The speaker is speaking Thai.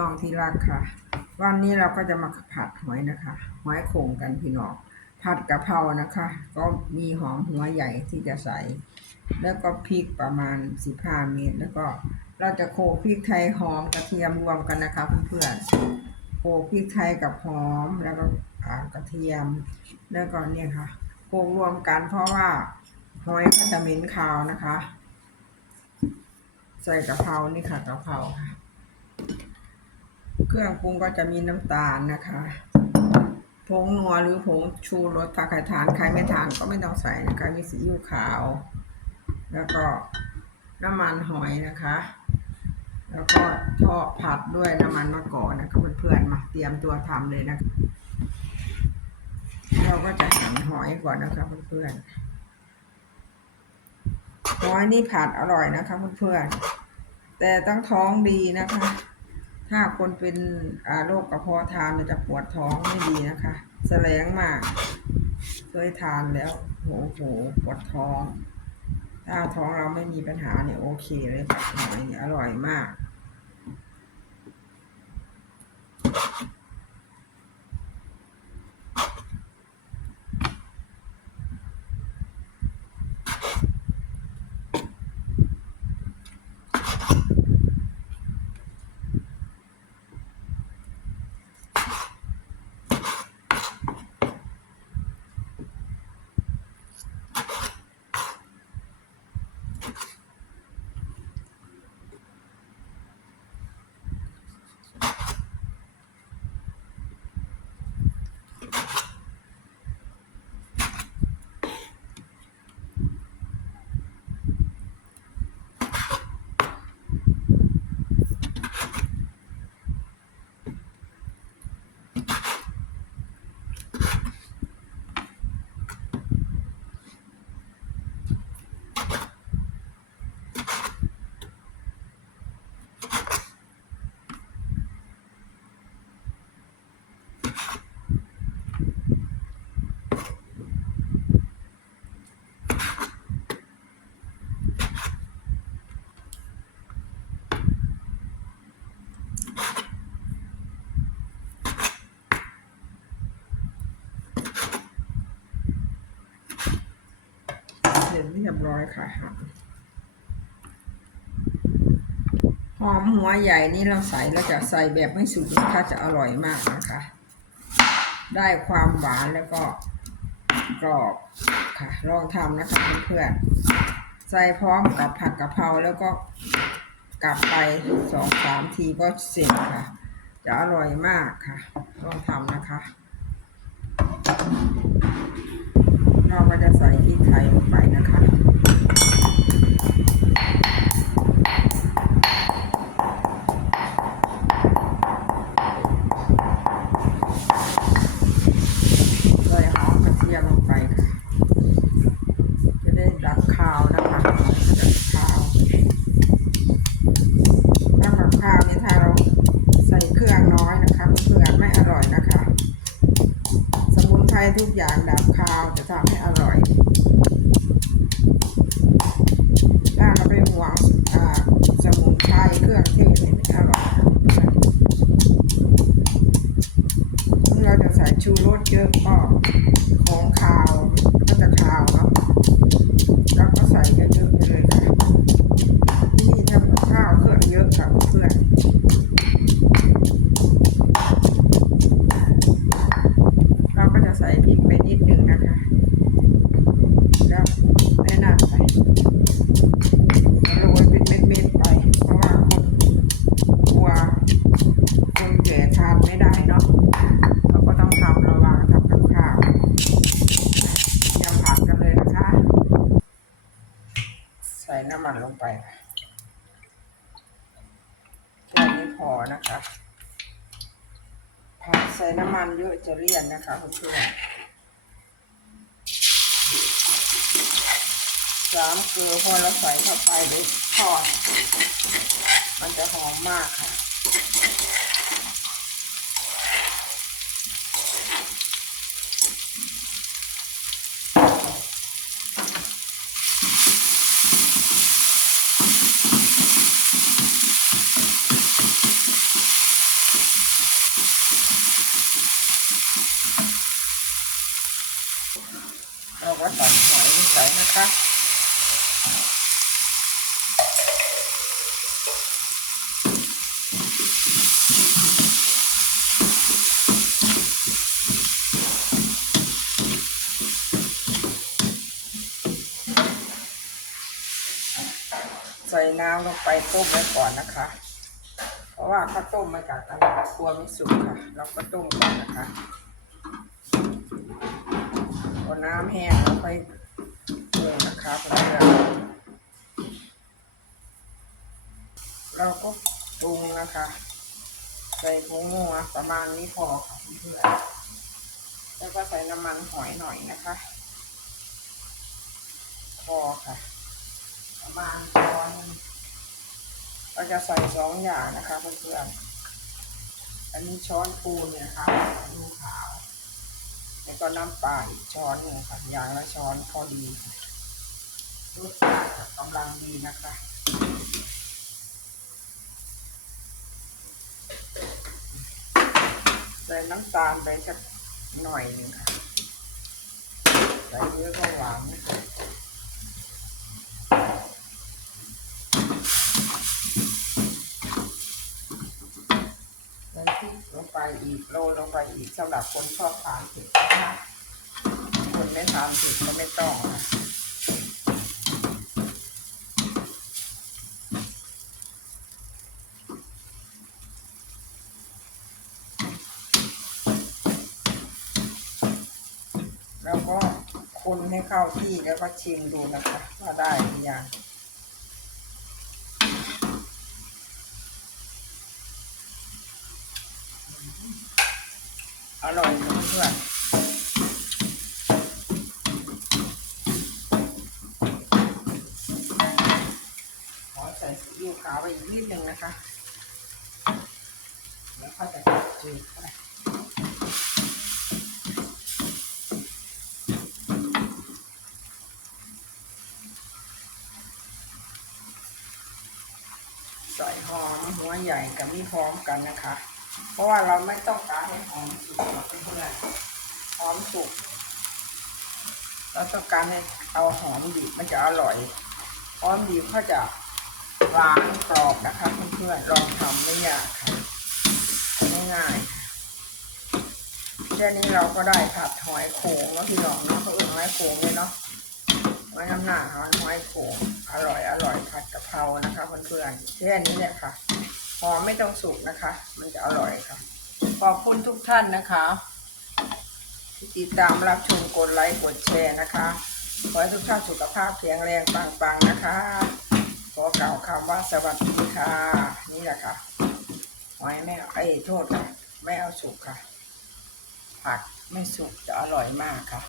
น้องที่รักค่ะ วันนี้เราก็จะมาผัดหอยนะคะหอยโข่งกันพี่น้องผัดกะเพรานะคะ ก็มีหอมหัวใหญ่ที่จะใส่ แล้วก็พริกประมาณ15เม็ดแล้วก็เราจะโขลกพริกไทยหอมกระเทียมรวมกันนะคะเพื่อนๆโขลกพริกไทยกับหอมแล้วก็กระเทียม แล้วก็เนี่ยค่ะโขลกรวมกันเพราะว่าหอยก็จะเหม็นคาวนะคะ ใส่กะเพรานี่ค่ะกะเพราค่ะ เครื่องปรุงก็จะมีน้ำตาลนะคะผงนัวหรือผงชูรสถ้าใครทานใครไม่ทานก็ไม่ต้องใส่นะคะมีซีอิ๊วขาว แล้วก็น้ำมันหอยนะคะ แล้วก็ทอดผัดด้วยน้ำมันมะกอกนะคะเพื่อนๆมาเตรียมตัวทำเลยนะคะ เราก็จะหั่นหอยก่อนนะคะเพื่อนๆหอยนี่ผัดอร่อยนะคะเพื่อนๆแต่ต้องท้องดีนะคะ ถ้าคนเป็นโรคกระเพาะทานจะปวดท้องไม่ดีนะคะแสลงมากเคยทานแล้วโหโหปวดท้อง ถ้าท้องเราไม่มีปัญหาเนี่ยโอเคเลยค่ะหอยเนี่ยอร่อยมาก เสร็จเรียบร้อยค่ะหอมหัวใหญ่นี่เราใส่เราจะใส่แบบไม่สุกนะคะจะอร่อยมากนะคะ ได้ความหวานแล้วก็กรอบค่ะ ลองทำนะคะเพื่อนๆใส่พร้อมกับผักกะเพราแล้วก็กลับไปสองสามทีก็เสร็จค่ะ จะอร่อยมากค่ะ ลองทำนะคะ เราก็จะใส่พริกไทยลงไปนะคะ ใส่หอมกระเทียมลงไปค่ะ จะได้ดับคาวนะคะหอมจะดับคาวถ้าดับคาวเนี่ยถ้าเราใส่เครื่องน้อยนะคะเพื่อนๆไม่อร่อยนะคะ สมุนไพร ทุกอย่างดับคาวจะทำให้อร่อยถ้าเราไปหวงสมุนไพรเครื่องเทศไม่อร่อยเราจะใส่ชูรสเยอะก็ของคาวก็จะคาวเนาะเราก็ใส่เยอะๆไปเลยค่ะนี่ทำกับข้าวเครื่องเยอะค่ะเพื่อนเราก็จะใส่พริกไปนิดนึงนะคะแล้วแนะนำไปโรยเป็นเม็ดๆไป เพราะว่าคนกลัวคนแก่ทานไม่ได้เนาะ เราก็ต้องทำระวังทำกับข้าวอย่าผัดกันเลยนะคะ ใส่น้ำมันลงไปค่ะแค่นี้ พอนะคะผัดใส่น้ำมันเยอะจะเลี่ยนนะคะเพื่อนสามเกลือพอเราใส่เข้าไปเดี๋ยวทอดมันจะหอมมากค่ะ ใส่หอยใส่ นะคะ ใส่น้ำลงไปต้มไว้ก่อนนะคะ เพราะว่าข้าวต้มมาจากตลาดครัวไม่สุกค่ะ เราก็ต้มก่อนนะคะพอน้ำแห้งเราค่อยป นะคะเพื่อนเราก็ปรุงนะคะ ใส่ผงนัวประมาณนี้พอค่ะเพื่อนแล้วก็ใส่น้ำมันหอยหน่อยนะคะ พอค่ะ ประมาณช้อนเราจะใส่สองอย่างนะคะเพื่อนๆอันนี้ช้อนปูนเนี่ยนะคะดูขาวแล้วก็น้ำปลาอีกช้อนหนึ่งค่ะอย่างละช้อนพอดีค่ะ รสชาติกำลังดีนะคะใส่น้ำตาลไปสักหน่อยหนึ่งค่ะ ใส่เยอะก็หวานนะคะเติมพริกลงไปอีกโรยลงไปอีกสำหรับคนชอบทานเผ็ดนะคะคนไม่ทานเผ็ดก็ไม่ต้องนะ แล้วก็คนให้เข้าที่แล้วก็ชิมดูนะคะว่าได้หรือยังอร่อยเพื่อนขอใส่ซีอิ๊วขาวไปอีกนิดนึงนะคะ แล้วก็จะจืดเข้าไปใส่ห อมหัวใหญ่กับมีพร้อมกันนะคะ เพราะว่าเราไม่ต้องการให้หอมสุกเพื่อนหอมสุกเราต้องการให้เอาหอมดิบมันจะอร่อยหอมดิบเขาจะหวานกรอบนะคะเพื่อนๆลองทำไม่ยากค่ะง่ายๆแค่นี้เราก็ได้ผัดหอยโขงแล้วพี่น้องเนาะเขาเอื่นหอยโขงเลยเนาะไว้น้ำหน้าหอยหอยโขงอร่อยอร่อยผัดกะเพรานะคะเพื่อนๆแค่นี้แหละค่ะ อมไม่ต้องสุกนะคะ มันจะอร่อยค่ะ ขอบคุณทุกท่านนะคะที่ติดตามรับชมกดไลค์กดแชร์นะคะขอให้ทุกท่านสุขภาพแข็งแรงปังๆนะคะ ขอกล่าวคำว่าสวัสดีค่ะ นี่แหละค่ะหอยไม่เอาไอ้ยโทษค่ะไม่เอาสุกค่ะ ผักไม่สุกจะอร่อยมากค่ะ